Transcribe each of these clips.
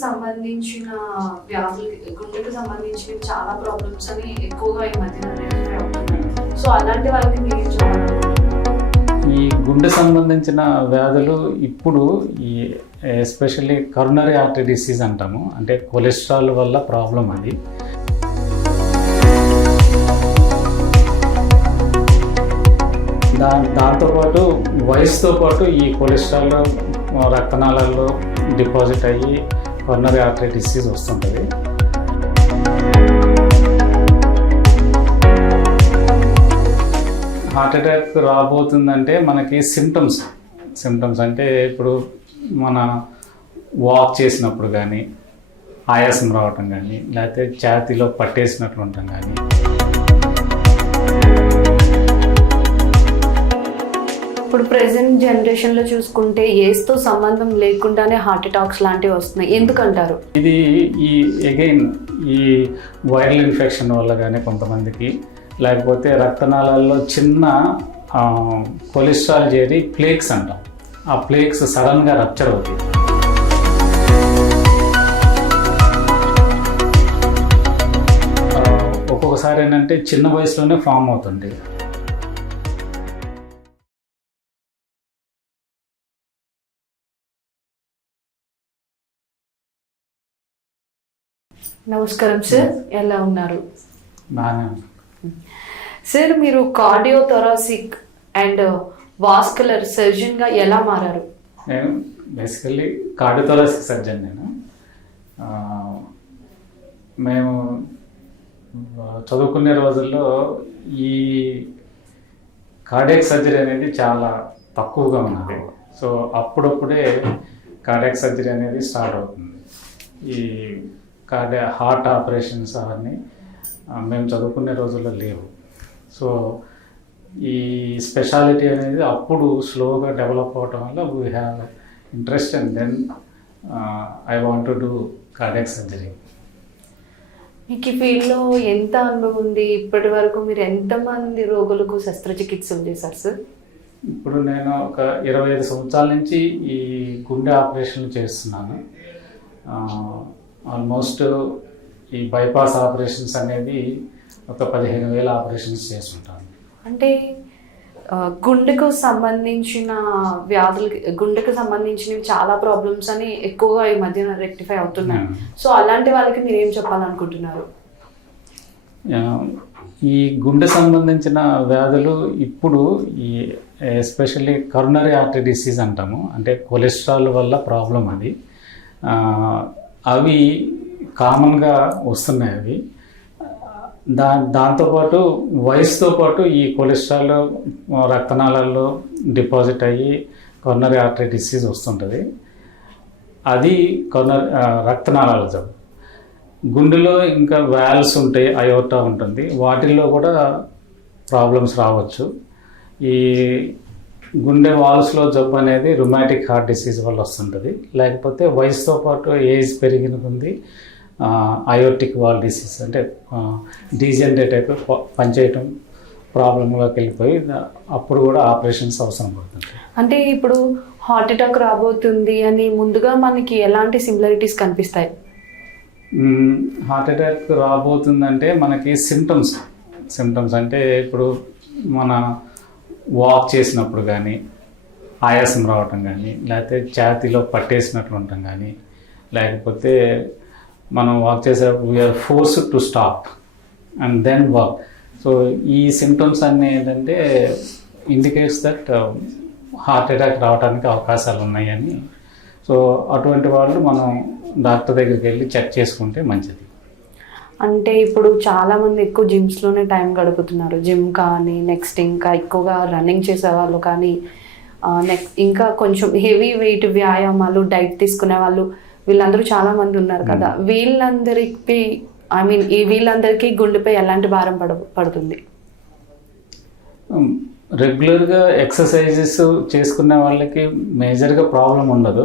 సంబంధించిన వ్యాధులు గుండెకు సంబంధించిన చాలా ప్రాబ్లమ్స్ అని ఎక్కువగా ఈ మధ్యన అవుతున్నాయి సో అలాంటి వాళ్ళకి మీరు ఈ గుండె సంబంధించిన వ్యాధులు ఇప్పుడు ఈ ఎస్పెషల్లీ కరోనరీ ఆర్టరీ డిసీజ్ అంటాము. అంటే కొలెస్ట్రాల్ వల్ల ప్రాబ్లం అది. దా దాంతోపాటు వయసుతో పాటు ఈ కొలెస్ట్రాల్ రక్తనాళాల్లో డిపాజిట్ అయ్యి కొరనరీ ఆర్టరీ డిసీజ్ వస్తుంటుంది. హార్ట్ అటాక్ రాబోతుందంటే మనకి సిమ్టమ్స్ సిమ్టమ్స్ అంటే ఇప్పుడు మన వాక్ చేసినప్పుడు కానీ ఆయాసం రావటం కానీ లేకపోతే ఛాతీలో పట్టేసినట్లు ఉండటం కానీ ఇప్పుడు ప్రెసెంట్ జనరేషన్లో చూసుకుంటే ఏస్తో సంబంధం లేకుండానే హార్ట్ అటాక్స్ లాంటివి వస్తున్నాయి. ఎందుకంటారు? ఇది ఈ అగైన్ ఈ వైరల్ ఇన్ఫెక్షన్ వల్ల కానీ కొంతమందికి లేకపోతే రక్తనాళాల్లో చిన్న కొలెస్ట్రాల్ చేరి ప్లేక్స్ అంటాం. ఆ ప్లేక్స్ సడన్గా రప్చర్ అవుతాయి. ఒక్కొక్కసారి ఏంటంటే చిన్న వయసులోనే ఫామ్ అవుతుంది నమస్కారం సార్ ఎలా ఉన్నారు. సార్ మీరు కార్డియో థొరాసిక్ అండ్ వాస్కులర్ సర్జన్గా ఎలా మారారు? నేను బేసికల్లీ కార్డియోథొరాసిక్ సర్జన్ నేను. మేము చదువుకునే రోజుల్లో ఈ కార్డియాక్ సర్జరీ అనేది చాలా తక్కువగా ఉన్నది. సో అప్పుడప్పుడే కార్డియాక్ సర్జరీ అనేది స్టార్ట్ అవుతుంది. ఈ కార్డియా హార్ట్ ఆపరేషన్స్ అవన్నీ మేము చదువుకునే రోజుల్లో లేవు. సో ఈ స్పెషాలిటీ అనేది అప్పుడు స్లోగా డెవలప్ అవటం వల్ల we have interest and then I want to do cardiac surgery. మీకు ఈ ఫీల్డ్లో ఎంత అనుభవం ఉంది? ఇప్పటి వరకు మీరు ఎంతమంది రోగులకు శస్త్రచికిత్సలు చేశారు సార్? ఇప్పుడు నేను ఒక ఇరవై ఐదు సంవత్సరాల నుంచి ఈ గుండె ఆపరేషన్లు చేస్తున్నాను. ఆల్మోస్ట్ ఈ బైపాస్ ఆపరేషన్స్ అనేది ఒక పదిహేను వేల ఆపరేషన్స్ చేస్తుంటాను అంటే గుండెకు సంబంధించిన వ్యాధులు గుండెకు సంబంధించినవి చాలా ప్రాబ్లమ్స్ అని ఎక్కువగా ఈ మధ్యన రెక్టిఫై అవుతున్నాయి. Hmm. సో అలాంటి వాళ్ళకి మీరు ఏం చెప్పాలనుకుంటున్నారు? ఈ గుండె సంబంధించిన వ్యాధులు ఇప్పుడు ఈ ఎస్పెషల్లీ కరోనరీ ఆర్టరీ డిసీజ్ అంటాము. అంటే కొలెస్ట్రాల్ వల్ల ప్రాబ్లం అది. అవి కామన్గా వస్తున్నాయి అవి. దా దాంతోపాటు వయసుతో పాటు ఈ కొలెస్ట్రాల్ రక్తనాళాల్లో డిపాజిట్ అయ్యి కరోనరీ ఆర్టరీ డిసీజ్ వస్తుంటుంది. అది కొనర్ రక్తనాళాల జబ్బు. గుండెలో ఇంకా వ్యాల్స్ ఉంటాయి అయోటా ఉంటుంది. వాటిల్లో కూడా ప్రాబ్లమ్స్ రావచ్చు. ఈ గుండె వాల్స్లో జబ్బు అనేది రుమాటిక్ హార్ట్ డిసీజ్ వల్ల వస్తుంటుంది. లేకపోతే వయసుతో పాటు ఏజ్ పెరిగిన ఉంది అయోటిక్ వాల్ డిసీజ్ అంటే డీజనరేట్ అయిపోయి పనిచేయటం ప్రాబ్లంలోకి వెళ్ళిపోయి అప్పుడు కూడా ఆపరేషన్స్ అవసరం పడుతుంది. అంటే ఇప్పుడు హార్ట్ అటాక్ రాబోతుంది అని ముందుగా మనకి ఎలాంటి సిమిలారిటీస్ కనిపిస్తాయి? హార్ట్ అటాక్ రాబోతుందంటే మనకి సిమ్టమ్స్ సిమ్టమ్స్ అంటే ఇప్పుడు మన వాక్ చేసినప్పుడు కానీ ఆయాసం రావటం కానీ లేకపోతే ఛాతీలో పట్టేసినట్లు ఉండటం కానీ లేకపోతే మనం వాక్ చేసేటప్పుడు we're forced to stop and then walk so ఈ సిమ్టమ్స్ అన్నీ ఏంటంటే ఇండికేట్స్ దట్ హార్ట్ అటాక్ రావడానికి అవకాశాలు ఉన్నాయని. సో అటువంటి వాళ్ళు మనం డాక్టర్ దగ్గరికి వెళ్ళి చెక్ చేసుకుంటే మంచిది. అంటే ఇప్పుడు చాలా మంది ఎక్కువ gyms లోనే టైం గడుపుతున్నారు. జిమ్ కానీ నెక్స్ట్ ఇంకా ఎక్కువగా రన్నింగ్ చేసే వాళ్ళు కానీ నెక్స్ట్ ఇంకా కొంచెం హెవీ వెయిట్ వ్యాయామాలు డైట్ తీసుకునే వాళ్ళు వీళ్ళందరూ చాలా మంది ఉన్నారు కదా. వీళ్ళందరికీ ఐ మీన్ ఈ వీళ్ళందరికీ గుండెపై ఎలాంటి భారం పడ పడుతుంది? రెగ్యులర్గా ఎక్సర్సైజెస్ చేసుకునే వాళ్ళకి మేజర్గా ప్రాబ్లం ఉండదు.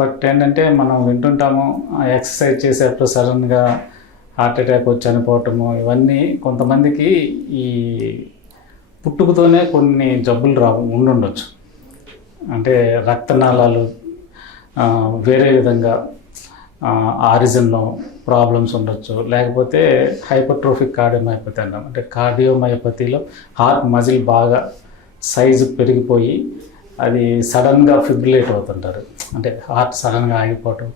బట్ ఏంటంటే మనం వింటుంటాము ఎక్సర్సైజ్ చేసేటప్పుడు సడన్గా హార్ట్ అటాక్ వచ్చి చనిపోవటము ఇవన్నీ కొంతమందికి ఈ పుట్టుకతోనే కొన్ని జబ్బులు రా ఉండుండొచ్చు. అంటే రక్తనాళాలు వేరే విధంగా ఆరిజిన్లో ప్రాబ్లమ్స్ ఉండొచ్చు. లేకపోతే హైపర్ట్రోఫిక్ కార్డియోమయోపతి అంటాం అంటే కార్డియోమయోపతిలో హార్ట్ మజిల్ బాగా సైజు పెరిగిపోయి అది సడన్గా ఫిబ్రిలేట్ అవుతుంటారు. అంటే హార్ట్ సడన్గా ఆగిపోవటం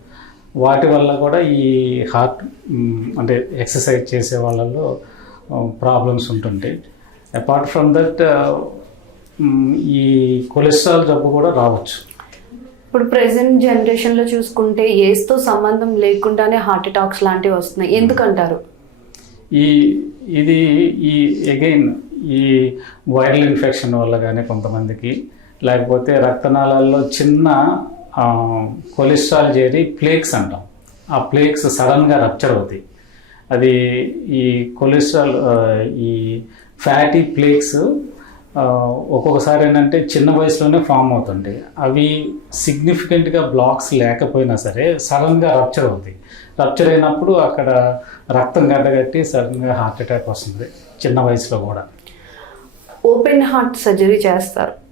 వాటి వల్ల కూడా ఈ హార్ట్ అంటే ఎక్సర్సైజ్ చేసే వాళ్ళలో ప్రాబ్లమ్స్ ఉంటుంటాయి. అపార్ట్ ఫ్రమ్ దట్ ఈ కొలెస్ట్రాల్ జబ్బు కూడా రావచ్చు. ఇప్పుడు ప్రెసెంట్ జనరేషన్లో చూసుకుంటే ఏజ్తో సంబంధం లేకుండానే హార్ట్ అటాక్స్ లాంటివి వస్తున్నాయి. ఎందుకంటారు? ఈ ఇది ఈ అగైన్ ఈ వైరల్ ఇన్ఫెక్షన్ వల్ల కానీ కొంతమందికి లేకపోతే రక్తనాళాల్లో చిన్న కొలెస్ట్రాల్ చేరి ప్లేక్స్ అంటాం. ఆ ప్లేక్స్ సడన్గా రప్చర్ అవుతాయి. అది ఈ కొలెస్ట్రాల్ ఈ ఫ్యాటీ ప్లేక్స్ ఒక్కొక్కసారి ఏంటంటే చిన్న వయసులోనే ఫామ్ అవుతుంటాయి. అవి సిగ్నిఫికెంట్గా బ్లాక్స్ లేకపోయినా సరే సడన్గా రప్చర్ అవుతాయి. రప్చర్ అయినప్పుడు అక్కడ రక్తం గడ్డగట్టి సడన్గా హార్ట్ అటాక్ వస్తుంది. చిన్న వయసులో కూడా. ఓపెన్ హార్ట్ సర్జరీ చేస్తారు.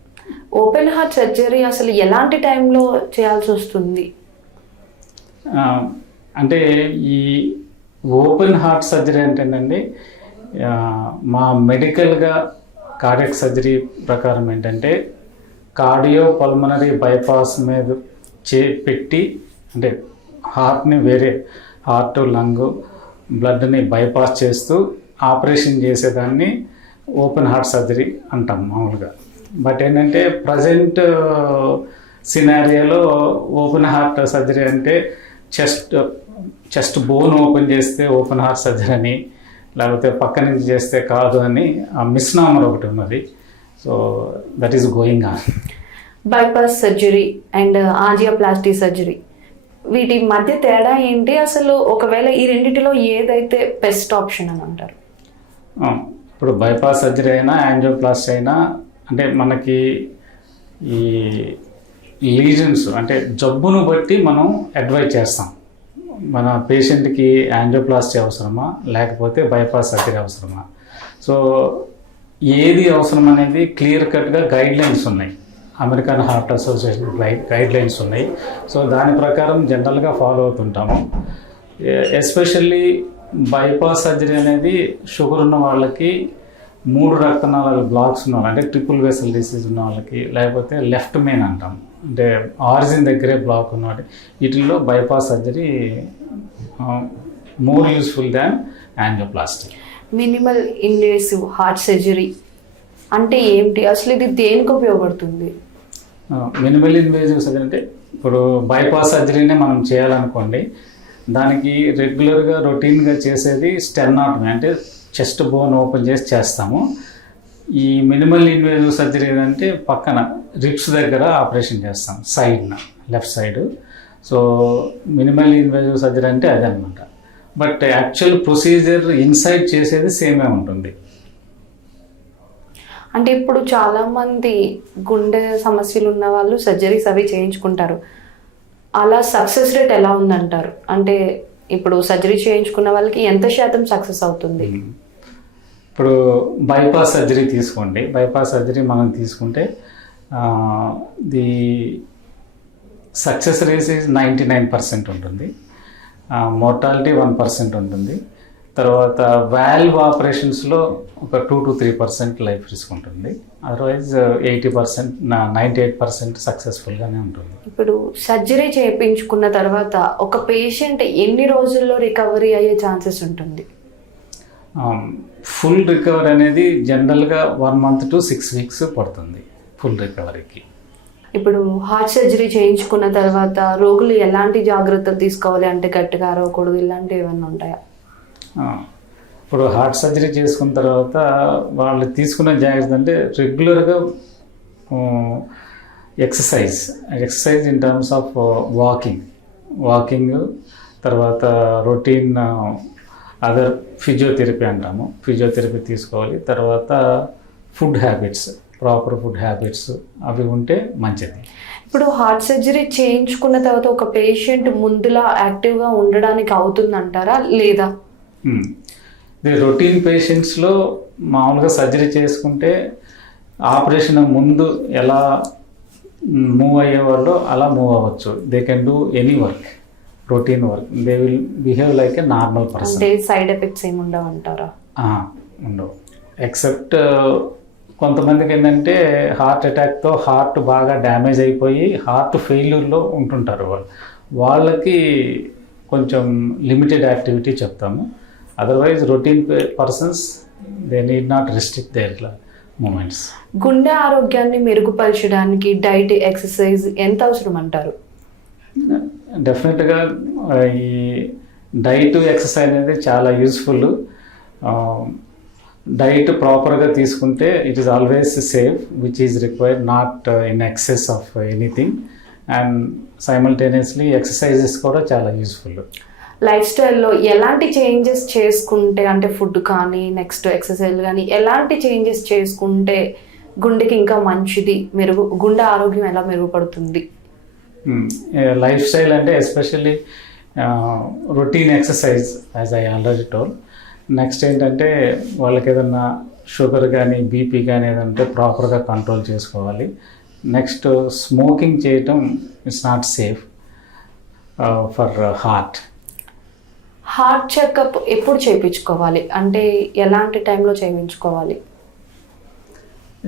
ఓపెన్ హార్ట్ సర్జరీ అసలు ఎలాంటి టైంలో చేయాల్సి వస్తుంది? అంటే ఈ ఓపెన్ హార్ట్ సర్జరీ అంటేనండి మా మెడికల్గా కార్డియక్ సర్జరీ ప్రకారం ఏంటంటే కార్డియో పల్మనరీ బైపాస్ మీద చే పెట్టి అంటే హార్ట్ని వేరే హార్ట్ లంగ్ బ్లడ్ని బైపాస్ చేస్తూ ఆపరేషన్ చేసేదాన్ని ఓపెన్ హార్ట్ సర్జరీ అంటాం మామూలుగా. బట్ ఏంటంటే ప్రజెంట్ సినారియోలో ఓపెన్ హార్ట్ సర్జరీ అంటే చెస్ట్ చెస్ట్ బోన్ ఓపెన్ చేస్తే ఓపెన్ హార్ట్ సర్జరీ అని లేకపోతే పక్క నుంచి చేస్తే కాదు అని ఆ మిస్నామర్ ఒకటి ఉన్నది. So that is going on bypass surgery and angioplasty surgery వీటి మధ్య తేడా ఏంటి? అసలు ఒకవేళ ఈ రెండిటిలో ఏదైతే బెస్ట్ ఆప్షన్ అని అంటారు? ఇప్పుడు బైపాస్ సర్జరీ అయినా యాంజియోప్లాస్టీ అయినా అంటే మనకి ఈ లీజన్స్ అంటే జబ్బును బట్టి మనం అడ్వైజ్ చేస్తాం. మన పేషెంట్కి యాంజియోప్లాస్టీ అవసరమా? లేకపోతే బైపాస్ సర్జరీ అవసరమా? సో ఏది అవసరం అనేది క్లియర్ కట్గా గైడ్ లైన్స్ ఉన్నాయి. American heart association guidelines ఉన్నాయి. సో దాని ప్రకారం జనరల్గా ఫాలో అవుతుంటాము. ఎస్పెషల్లీ బైపాస్ సర్జరీ అనేది షుగర్ ఉన్న వాళ్ళకి మూడు రక్తనాళాల బ్లాక్స్ ఉన్న అంటే ట్రిపుల్ వెసల్ డిసీజ్ ఉన్న వాళ్ళకి లేకపోతే లెఫ్ట్ మెయిన్ అంటాం. అంటే ఆరిజిన్ దగ్గరే బ్లాక్ ఉన్న వాటి వీటిల్లో bypass surgery more useful than angioplasty minimal invasive heart surgery అంటే ఏంటి? అసలు ఇది దేనికి ఉపయోగపడుతుంది? మినిమల్ ఇన్వేజివ్ సర్జరీ అంటే ఇప్పుడు బైపాస్ సర్జరీనే మనం చేయాలనుకోండి దానికి రెగ్యులర్గా రొటీన్గా చేసేది స్టెర్నాటమీ అంటే చెస్ట్ బోన్ ఓపెన్ చేసి చేస్తాము. ఈ మినిమల్ ఇన్వేజివ్ సర్జరీ అంటే పక్కన రిప్స్ దగ్గర ఆపరేషన్ చేస్తాం సైడ్న left side. So minimal invasive surgery అంటే అదనమాట బట్ యాక్చువల్ ప్రొసీజర్ ఇన్సైడ్ చేసేది సేమే ఉంటుంది. అంటే ఇప్పుడు చాలా మంది గుండె సమస్యలు ఉన్న వాళ్ళు సర్జరీస్ అవి చేయించుకుంటారు. అలా సక్సెస్ రేట్ ఎలా ఉందంటారు? అంటే ఇప్పుడు సర్జరీ చేయించుకున్న వాళ్ళకి ఎంత శాతం సక్సెస్ అవుతుంది? ఇప్పుడు బైపాస్ సర్జరీ తీసుకోండి. బైపాస్ సర్జరీ మనం తీసుకుంటే the success rates is ninety nine percent ఉంటుంది మోర్టాలిటీ వన్ పర్సెంట్ ఉంటుంది. తర్వాత వాల్వ్ ఆపరేషన్స్లో ఒక two to three percent life risk ఉంటుంది. Otherwise eighty percent ninety eight percent సక్సెస్ఫుల్గానే ఉంటుంది. ఇప్పుడు సర్జరీ చేయించుకున్న తర్వాత ఒక పేషెంట్ ఎన్ని రోజుల్లో రికవరీ అయ్యే ఛాన్సెస్ ఉంటుంది? ఫుల్ రికవరీ అనేది జనరల్గా one month to six weeks పడుతుంది ఫుల్ రికవరీకి. ఇప్పుడు హార్ట్ సర్జరీ చేయించుకున్న తర్వాత రోగులు ఎలాంటి జాగ్రత్తలు తీసుకోవాలి అంటే గట్టిగా అరవకూడదు ఇలాంటివి ఏమైనా ఉంటాయా? ఇప్పుడు హార్ట్ సర్జరీ చేసుకున్న తర్వాత వాళ్ళు తీసుకున్న జాగ్రత్త అంటే రెగ్యులర్గా exercise exercise in terms of walking. Walking తర్వాత రొటీన్ అదర్ ఫిజియోథెరపీ అంటాము. ఫిజియోథెరపీ తీసుకోవాలి. తర్వాత food habits proper food habits అవి ఉంటే మంచిది. ఇప్పుడు హార్ట్ సర్జరీ చేయించుకున్న తర్వాత ఒక పేషెంట్ ముందులా యాక్టివ్గా ఉండడానికి అవుతుందంటారా? లేదా. ఇది రొటీన్ పేషెంట్స్లో మామూలుగా సర్జరీ చేసుకుంటే ఆపరేషన్ ముందు ఎలా మూవ్ అయ్యేవాళ్ళో అలా మూవ్ అవ్వచ్చు. They can do any work routine work they will behave like a normal person అంటే సైడ్ ఎఫెక్ట్స్ ఏమి ఉండవు అంటారా? ఆ, ఉండవు. ఎక్సెప్ట్ కొంతమందికి ఏంటంటే హార్ట్ అటాక్తో హార్ట్ బాగా డ్యామేజ్ అయిపోయి హార్ట్ ఫెయిల్యూర్లో ఉంటుంటారు వాళ్ళు. వాళ్ళకి కొంచెం లిమిటెడ్ యాక్టివిటీ చెప్తాము. Otherwise routine persons they need not restrict their movements గుండె ఆరోగ్యాన్ని మెరుగుపరచడానికి డైట్ ఎక్సర్సైజ్ ఎంత అవసరం అంటారు డెఫినెట్గా ఈ డైట్ ఎక్సర్సైజ్ అనేది చాలా యూస్ఫుల్ డైట్ ప్రాపర్గా తీసుకుంటే it is always safe which is required not in excess of anything and simultaneously exercises కూడా చాలా యూస్ఫుల్ లైఫ్ స్టైల్లో ఎలాంటి చేంజెస్ చేసుకుంటే అంటే ఫుడ్ కానీ నెక్స్ట్ ఎక్సర్సైజ్ కానీ ఎలాంటి చేంజెస్ చేసుకుంటే గుండెకి ఇంకా మంచిది మెరుగు గుండె ఆరోగ్యం ఎలా మెరుగుపడుతుంది? లైఫ్ స్టైల్ అంటే especially routine exercise as I already told next ఏంటంటే వాళ్ళకి ఏదన్నా షుగర్ కానీ బీపీ కానీ ఏదంటే ప్రాపర్గా కంట్రోల్ చేసుకోవాలి. నెక్స్ట్ స్మోకింగ్ చేయటం it's not safe for heart heart checkup ఎప్పుడు చేయించుకోవాలి? అంటే ఎలాంటి టైంలో చేయించుకోవాలి?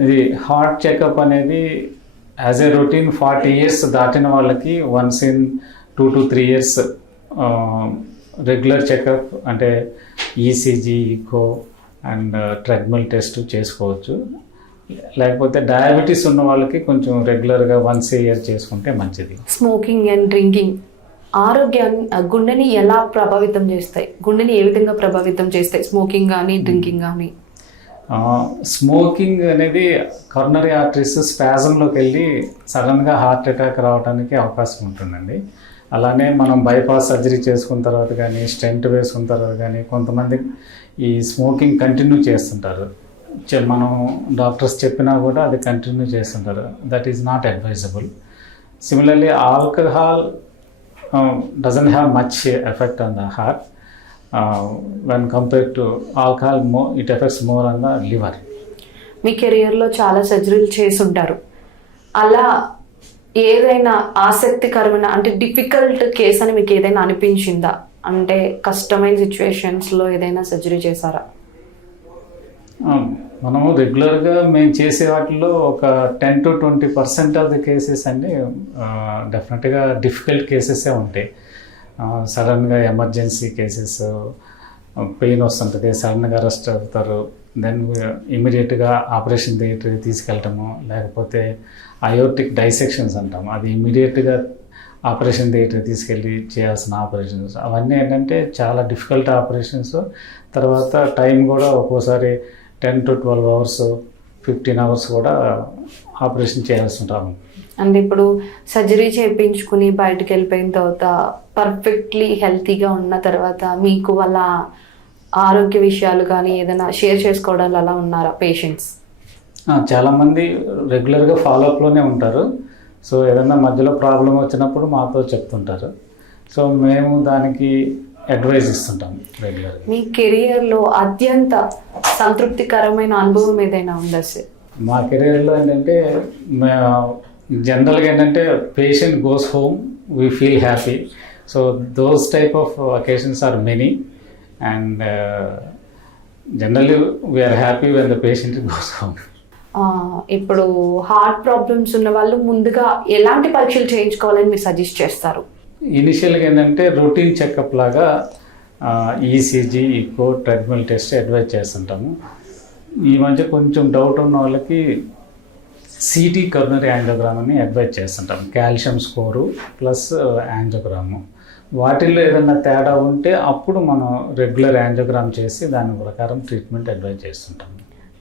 ఇది హార్ట్ చెకప్ అనేది as a routine forty years దాటిన వాళ్ళకి once in two to three years regular checkup అంటే ECG echo and treadmill test చేసుకోవచ్చు. లేకపోతే డయాబెటీస్ ఉన్న వాళ్ళకి కొంచెం రెగ్యులర్గా వన్స్ ఇయర్ చేసుకుంటే మంచిది. స్మోకింగ్ అండ్ డ్రింకింగ్ ఆరోగ్యాన్ని ఆ, గుండెని ఎలా ప్రభావితం చేస్తాయి? గుండెని ఏ విధంగా ప్రభావితం చేస్తాయి? స్మోకింగ్ కానీ డ్రింకింగ్ కానీ స్మోకింగ్ అనేది కర్నరీ ఆర్టరీస్ స్పాజంలోకి వెళ్ళి సడన్గా హార్ట్ అటాక్ రావడానికి అవకాశం ఉంటుందండి. అలానే మనం బైపాస్ సర్జరీ చేసుకున్న తర్వాత కానీ స్టెంట్ వేసుకున్న తర్వాత కానీ కొంతమంది ఈ స్మోకింగ్ కంటిన్యూ చేస్తుంటారు. మనం డాక్టర్స్ చెప్పినా కూడా అది కంటిన్యూ చేస్తుంటారు. That is not advisable similarly alcohol doesn't have much effect on the heart when compare to alcohol more it effects more on the liver మీ కెరియర్లో చాలా సర్జరీలు చేసి ఉంటారు అలా ఏదైనా ఆసక్తికరమైన అంటే డిఫికల్ట్ కేస్ అని మీకు ఏదైనా అనిపించిందా? అంటే కష్టమైన సిచ్యువేషన్స్లో ఏదైనా సర్జరీ చేశారా? మనము రెగ్యులర్గా మేము చేసే వాటిలో ఒక ten to twenty percent of the cases అన్ని డెఫినెట్గా డిఫికల్ట్ కేసెసే ఉంటాయి. సడన్గా ఎమర్జెన్సీ కేసెస్ పెయిన్ వస్తుంటుంది సడన్గా అరెస్ట్ అవుతారు. దెన్ ఇమీడియట్గా ఆపరేషన్ థియేటర్కి తీసుకెళ్ళటము లేకపోతే అయోటిక్ డైసెక్షన్స్ అంటాము అది ఇమీడియట్గా ఆపరేషన్ థియేటర్ తీసుకెళ్ళి చేయాల్సిన ఆపరేషన్స్. అవన్నీ ఏంటంటే చాలా డిఫికల్ట్ ఆపరేషన్స్. తర్వాత టైం కూడా ఒక్కోసారి ten to twelve hours fifteen hours కూడా ఆపరేషన్ చేయాల్సి ఉంటాము. అంటే ఇప్పుడు సర్జరీ చేయించుకుని బయటకు వెళ్ళిపోయిన తర్వాత పర్ఫెక్ట్లీ హెల్తీగా ఉన్న తర్వాత మీకు వాళ్ళ ఆరోగ్య విషయాలు కానీ ఏదైనా షేర్ చేసుకోవడాలు అలా ఉన్నారా పేషెంట్స్ చాలామంది రెగ్యులర్గా ఫాలోఅప్లోనే ఉంటారు. సో ఏదైనా మధ్యలో ప్రాబ్లం వచ్చినప్పుడు మాతో చెప్తుంటారు. సో మేము దానికి అడ్వైజ్ ఇస్తుంటాం రెగ్యులర్గా మీ కెరియర్లో అత్యంత సంతృప్తికరమైన అనుభవం ఏదైనా ఉందా సార్? మా కెరీర్లో ఏంటంటే జనరల్గా ఏంటంటే patient goes home we feel happy so those type of occasions are many and generally we're happy when the patient goes home ఇప్పుడు హార్ట్ ప్రాబ్లమ్స్ ఉన్న వాళ్ళు ముందుగా ఎలాంటి పరీక్షలు చేయించుకోవాలని మీరు సజెస్ట్ చేస్తారు ఇనిషియల్గా ఏంటంటే రొటీన్ చెకప్ లాగా ECG echo treadmill test advise చేస్తుంటాము ఈ మధ్య కొంచెం డౌట్ ఉన్న వాళ్ళకి సిటీ కర్నరీ యాంజోగ్రామ్ అని అడ్వైజ్ చేస్తుంటాం. కాల్షియం స్కోరు ప్లస్ యాంజోగ్రాము వాటిల్లో ఏదైనా తేడా ఉంటే అప్పుడు మనం రెగ్యులర్ యాంజోగ్రామ్ చేసి దాని ప్రకారం ట్రీట్మెంట్ అడ్వైజ్ చేస్తుంటాం.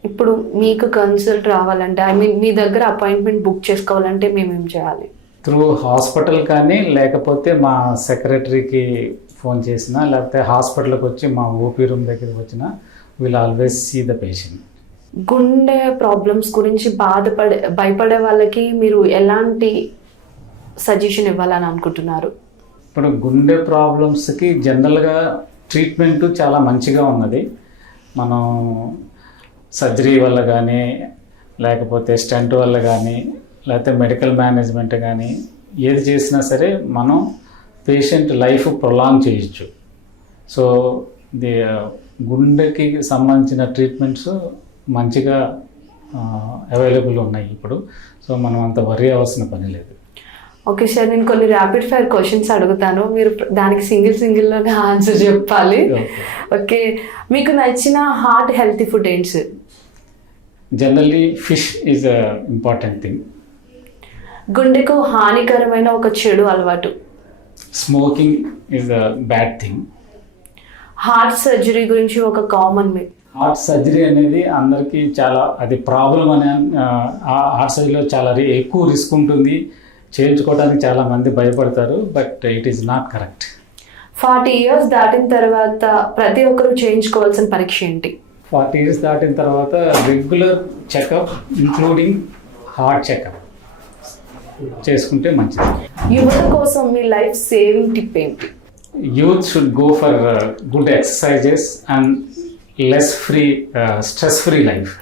ఇప్పుడు మీకు కన్సల్ట్ రావాలంటే ఐ మీన్ మీ దగ్గర అపాయింట్మెంట్ బుక్ చేసుకోవాలంటే మేము ఏం చేయాలి? త్రూ హాస్పిటల్ కానీ లేకపోతే మా సెక్రటరీకి ఫోన్ చేసినా లేకపోతే హాస్పిటల్కి వచ్చి మా ఓపీ రూమ్ దగ్గరికి వచ్చినా will always see the patient గుండె ప్రాబ్లమ్స్ గురించి బాధపడే భయపడే వాళ్ళకి మీరు ఎలాంటి సజెషన్ ఇవ్వాలని అనుకుంటున్నారు? ఇప్పుడు గుండె ప్రాబ్లమ్స్కి జనరల్గా ట్రీట్మెంట్ చాలా మంచిగా ఉన్నది. మనం సర్జరీ వల్ల కానీ లేకపోతే స్టంట్ వల్ల కానీ లేకపోతే మెడికల్ మేనేజ్మెంట్ కానీ ఏది చేసినా సరే మనం పేషెంట్ లైఫ్ ప్రొలాంగ్ చేయొచ్చు. సో ది గుండెకి సంబంధించిన ట్రీట్మెంట్స్ మంచిగా అవైలబుల్ ఉన్నాయి ఇప్పుడు. సో మనం అంత వరి అవ్వాల్సిన పని లేదు. Okay sir. నేను కొన్ని ర్యాపిడ్ ఫైర్ క్వశ్చన్స్ అడుగుతాను. మీరు దానికి సింగిల్ సింగిల్లోనే ఆన్సర్ చెప్పాలి. ఓకే. మీకు నచ్చిన హార్ట్ హెల్తీ ఫుడ్ ఏంటి sir? Generally fish is important thing గుండెకు హానికరమైన ఒక చెడు అలవాటు. Smoking is a bad thing heart surgery గురించి ఒక కామన్ మీ హార్ట్ సర్జరీ అనేది అందరికీ చాలా అది ప్రాబ్లం అనే హార్ట్ సర్జరీలో చాలా ఎక్కువ రిస్క్ ఉంటుంది. చేయించుకోవడానికి చాలా మంది భయపడతారు but it is not correct. Forty years దాటిన తర్వాత ప్రతి ఒక్కరూ చేయించుకోవాల్సిన పరీక్ష ఏంటి? ఫార్టీ ఇయర్స్ దాటిన తర్వాత regular checkup including heart checkup. చేసుకుంటే మంచిది. యువత కోసం మీ లైఫ్ సేవింగ్ టిప్ ఏంటి? should go for uh, good exercises and less free uh, stress free life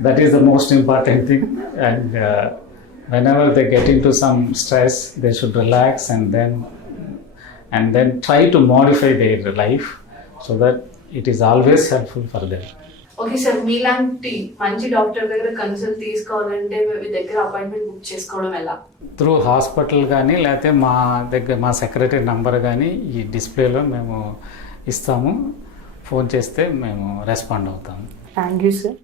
that is the most important thing and uh, whenever they get into some stress they should relax and then and then try to modify their life so that it is always helpful for them okay sir మీలాంటి మంచి doctor దగ్గర consult తీసుకోవాలంటే మీ దగ్గర appointment book చేసుకోవడం ఎలా through hospital కానీ లేకపోతే మా దగ్గర మా సెక్రటరీ నంబర్ కానీ ఈ డిస్ప్లేలో మేము ఇస్తాము ఫోన్ చేస్తే మేము రెస్పాండ్ అవుతాము థ్యాంక్ యూ సార్